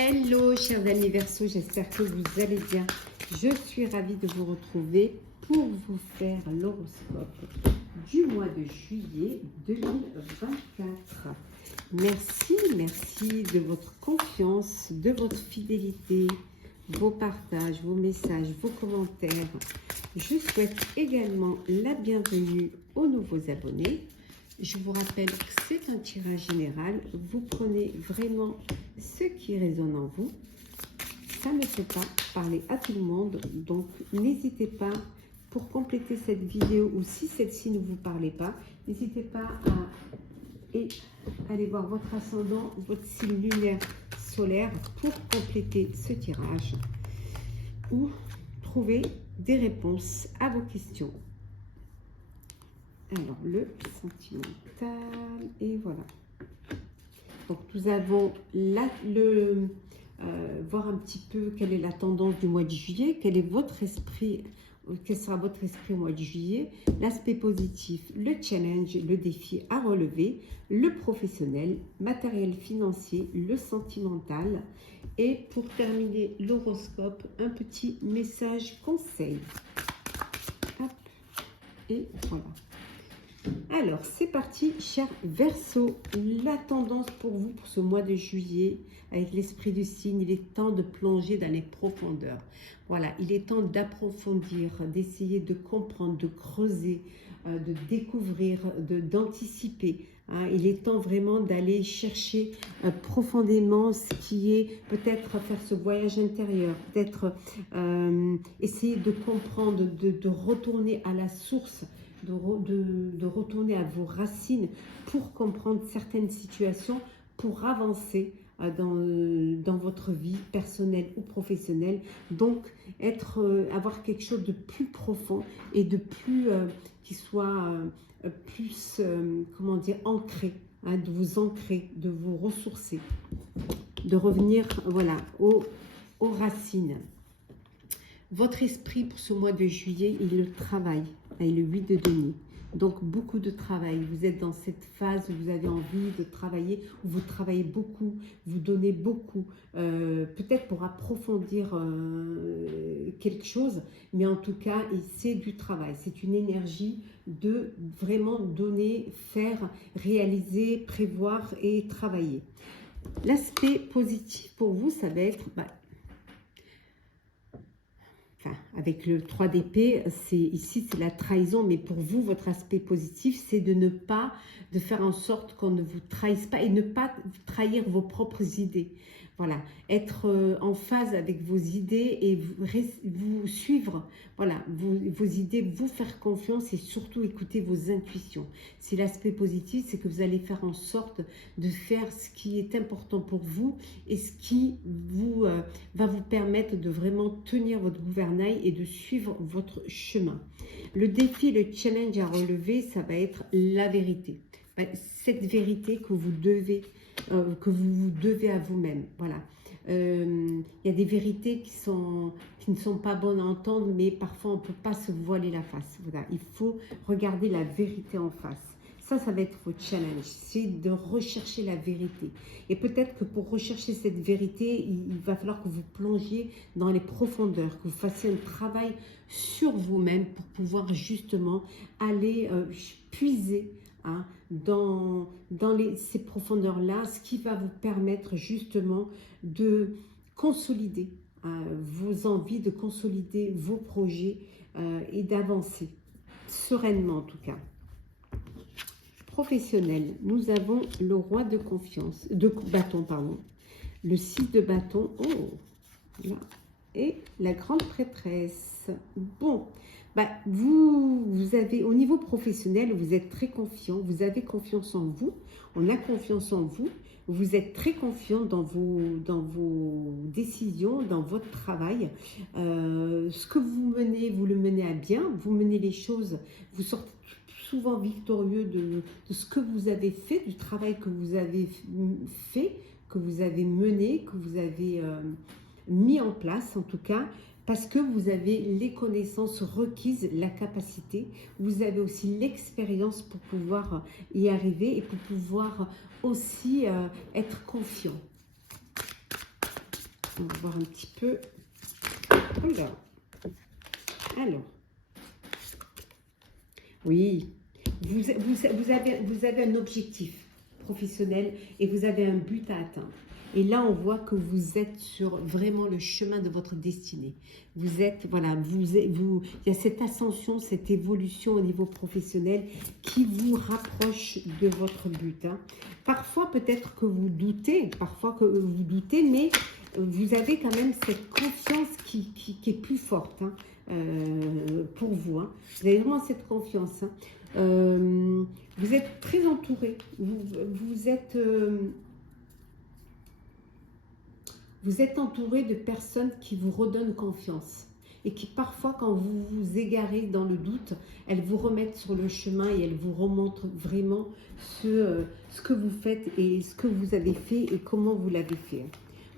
Hello chers amis Verseau, j'espère que vous allez bien. Je suis ravie de vous retrouver pour vous faire l'horoscope du mois de juillet 2024. Merci de votre confiance, de votre fidélité, vos partages, vos messages, vos commentaires. Je souhaite également la bienvenue aux nouveaux abonnés. Je vous rappelle que c'est un tirage général. Vous prenez vraiment ce qui résonne en vous. Ça ne fait pas parler à tout le monde. Donc, n'hésitez pas, pour compléter cette vidéo, ou si celle-ci ne vous parlait pas, n'hésitez pas à aller voir votre ascendant, votre signe lunaire solaire pour compléter ce tirage ou trouver des réponses à vos questions. Alors, le sentimental, et voilà. Donc, nous avons voir un petit peu quelle est la tendance du mois de juillet, quel est votre esprit, quel sera votre esprit au mois de juillet, l'aspect positif, le challenge, le défi à relever, le professionnel, matériel financier, le sentimental. Et pour terminer l'horoscope, un petit message conseil. Hop, et voilà. Alors, c'est parti, chers Verseaux. La tendance pour vous pour ce mois de juillet, avec l'esprit du signe, il est temps de plonger dans les profondeurs. Voilà, il est temps d'approfondir, d'essayer de comprendre, de creuser, de découvrir, d'anticiper. Il est temps vraiment d'aller chercher profondément ce qui est, peut-être faire ce voyage intérieur, peut-être essayer de comprendre, de retourner à la source, de retourner à vos racines pour comprendre certaines situations, pour avancer dans votre vie personnelle ou professionnelle. Donc, avoir quelque chose de plus profond et de plus, qui soit plus, comment dire, ancré, de vous ancrer, de vous ressourcer, de revenir, voilà, aux racines. Votre esprit pour ce mois de juillet, il le travaille, avec le 8 de denier. Donc, beaucoup de travail. Vous êtes dans cette phase où vous avez envie de travailler, où vous travaillez beaucoup, vous donnez beaucoup, peut-être pour approfondir quelque chose, mais en tout cas, c'est du travail. C'est une énergie de vraiment donner, faire, réaliser, prévoir et travailler. L'aspect positif pour vous, ça va être... avec le 3 d'épée, ici c'est la trahison, mais pour vous, votre aspect positif, c'est de faire en sorte qu'on ne vous trahisse pas et ne pas trahir vos propres idées. Voilà, être en phase avec vos idées et vous suivre, voilà, vos idées, vous faire confiance et surtout écouter vos intuitions. C'est l'aspect positif, c'est que vous allez faire en sorte de faire ce qui est important pour vous et ce qui va vous permettre de vraiment tenir votre gouvernail et de suivre votre chemin. Le défi, le challenge à relever, ça va être la vérité. Cette vérité que vous devez à vous-même. Voilà. Il y a des vérités qui ne sont pas bonnes à entendre, mais parfois on ne peut pas se voiler la face. Voilà. Il faut regarder la vérité en face. Ça va être votre challenge, c'est de rechercher la vérité. Et peut-être que pour rechercher cette vérité, il va falloir que vous plongiez dans les profondeurs, que vous fassiez un travail sur vous-même pour pouvoir justement aller puiser dans ces profondeurs-là, ce qui va vous permettre justement de consolider vos envies, de consolider vos projets et d'avancer sereinement en tout cas. Professionnel, nous avons le roi de bâton, pardon, le 6 de bâton, là, et la grande prêtresse. Bon, vous avez, au niveau professionnel, vous êtes très confiant, vous avez confiance en vous, on a confiance en vous, vous êtes très confiant dans vos décisions, dans votre travail. Ce que vous le menez à bien, vous menez les choses, vous sortez souvent victorieux de ce que vous avez fait, du travail que vous avez fait, que vous avez mené, que vous avez mis en place en tout cas, parce que vous avez les connaissances requises, la capacité, vous avez aussi l'expérience pour pouvoir y arriver et pour pouvoir aussi être confiant. On va voir un petit peu. Oula. Alors. Oui. Vous avez un objectif professionnel et vous avez un but à atteindre. Et là, on voit que vous êtes sur vraiment le chemin de votre destinée. Vous êtes, voilà, il y a cette ascension, cette évolution au niveau professionnel qui vous rapproche de votre but. Hein. Parfois, peut-être que vous doutez, mais vous avez quand même cette confiance qui est plus forte hein, pour vous. Hein. Vous avez vraiment cette confiance. Hein. Vous êtes très entouré. Vous êtes entouré de personnes qui vous redonnent confiance et qui parfois, quand vous vous égarez dans le doute, elles vous remettent sur le chemin et elles vous remontrent vraiment ce que vous faites et ce que vous avez fait et comment vous l'avez fait.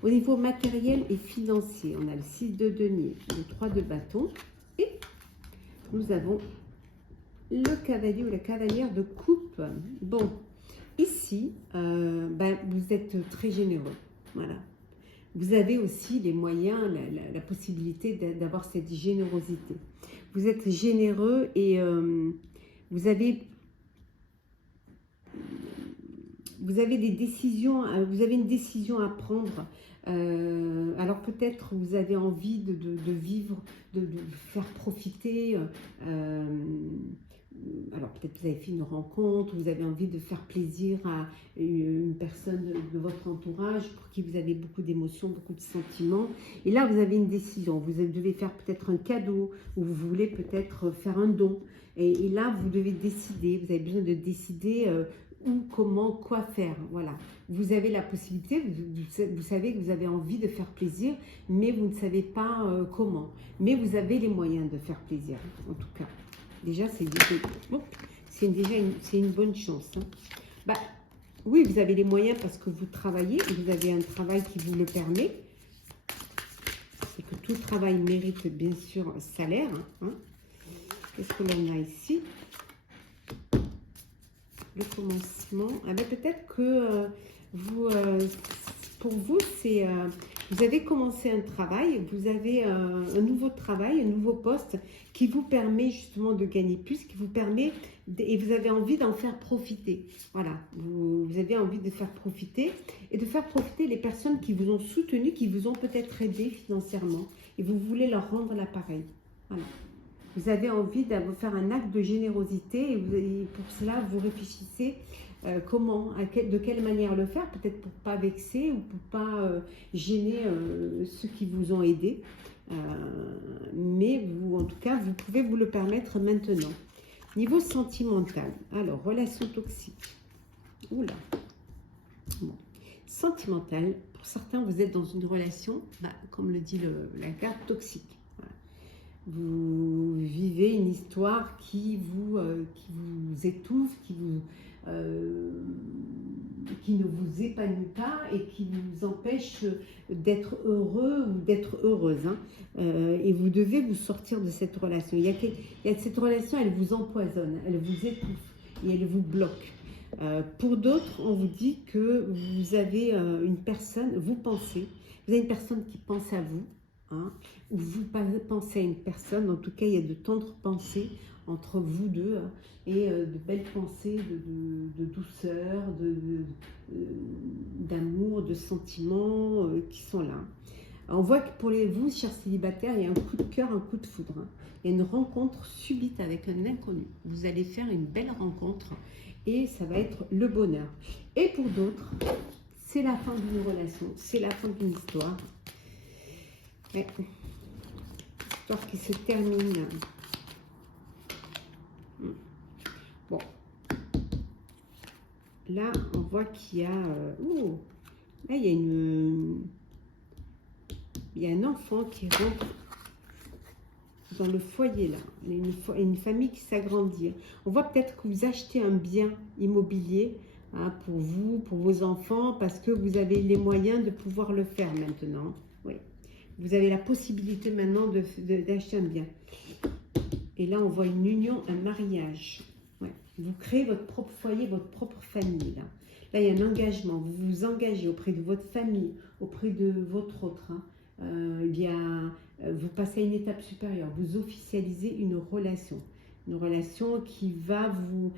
Au niveau matériel et financier, on a le 6 de denier, le 3 de bâton et nous avons le cavalier ou la cavalière de coupe. Bon, ici, vous êtes très généreux. Voilà. Vous avez aussi les moyens, la possibilité d'avoir cette générosité. Vous êtes généreux et vous avez des décisions, vous avez une décision à prendre. Alors peut-être vous avez envie de vivre, de faire profiter. Alors peut-être vous avez fait une rencontre, vous avez envie de faire plaisir à une personne de votre entourage pour qui vous avez beaucoup d'émotions, beaucoup de sentiments. Et là, vous avez une décision. Vous devez faire peut-être un cadeau ou vous voulez peut-être faire un don. Et là, vous devez décider. Vous avez besoin de décider où, comment, quoi faire. Voilà. Vous avez la possibilité, vous savez que vous avez envie de faire plaisir, mais vous ne savez pas comment. Mais vous avez les moyens de faire plaisir, en tout cas. Déjà, c'est une bonne chance. Hein. Oui, vous avez les moyens parce que vous travaillez, vous avez un travail qui vous le permet. C'est que tout travail mérite bien sûr un salaire. Hein. Qu'est-ce que l'on a ici? Le commencement. Peut-être que pour vous, c'est... vous avez commencé un travail, vous avez un nouveau travail, un nouveau poste qui vous permet justement de gagner plus, qui vous permet, et vous avez envie d'en faire profiter. Voilà, vous avez envie de faire profiter et de faire profiter les personnes qui vous ont soutenu, qui vous ont peut-être aidé financièrement et vous voulez leur rendre l'appareil. Voilà. Vous avez envie de faire un acte de générosité et pour cela, vous réfléchissez comment, de quelle manière le faire, peut-être pour ne pas vexer ou pour ne pas gêner ceux qui vous ont aidé. Mais vous, en tout cas, vous pouvez vous le permettre maintenant. Niveau sentimental, alors, relation toxique. Oula. Bon. Sentimental, pour certains, vous êtes dans une relation, comme le dit la carte, toxique. Vous vivez une histoire qui vous étouffe, qui ne vous épanouit pas et qui vous empêche d'être heureux ou d'être heureuse. Hein. Et vous devez vous sortir de cette relation. Cette relation, elle vous empoisonne, elle vous étouffe et elle vous bloque. Pour d'autres, on vous dit que vous avez une personne, vous avez une personne qui pense à vous. Hein, ou vous pensez à une personne, en tout cas il y a de tendres pensées entre vous deux hein, et de belles pensées de douceur, d'amour, de sentiments qui sont là. Alors, on voit que pour vous, chers célibataires, il y a un coup de cœur, un coup de foudre. Hein. Il y a une rencontre subite avec un inconnu. Vous allez faire une belle rencontre et ça va être le bonheur. Et pour d'autres, c'est la fin d'une relation, c'est la fin d'une histoire. Ouais. Histoire qui se termine. Bon. Là, on voit qu'il y a... là, il y a un enfant qui rentre dans le foyer, là. Il y a une famille qui s'agrandit. On voit peut-être que vous achetez un bien immobilier hein, pour vous, pour vos enfants, parce que vous avez les moyens de pouvoir le faire maintenant. Oui. Vous avez la possibilité maintenant d'acheter un bien. Et là, on voit une union, un mariage. Ouais. Vous créez votre propre foyer, votre propre famille. Là. Là, il y a un engagement. Vous vous engagez auprès de votre famille, auprès de votre autre. Hein. Vous passez à une étape supérieure. Vous officialisez une relation qui va vous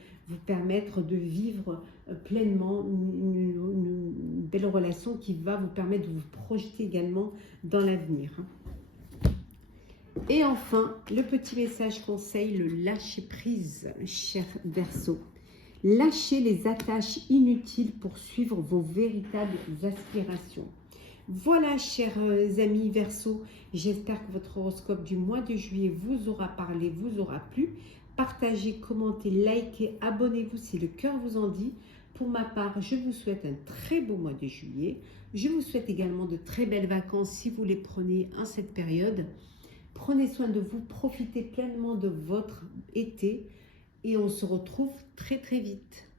permettre de vivre pleinement une belle relation qui va vous permettre de vous projeter également dans l'avenir. Et enfin, le petit message conseil, le lâcher prise, cher Verseau. Lâchez les attaches inutiles pour suivre vos véritables aspirations. Voilà, chers amis Verseau, j'espère que votre horoscope du mois de juillet vous aura parlé, vous aura plu. Partagez, commentez, likez, abonnez-vous si le cœur vous en dit. Pour ma part, je vous souhaite un très beau mois de juillet. Je vous souhaite également de très belles vacances si vous les prenez en cette période. Prenez soin de vous, profitez pleinement de votre été et on se retrouve très très vite.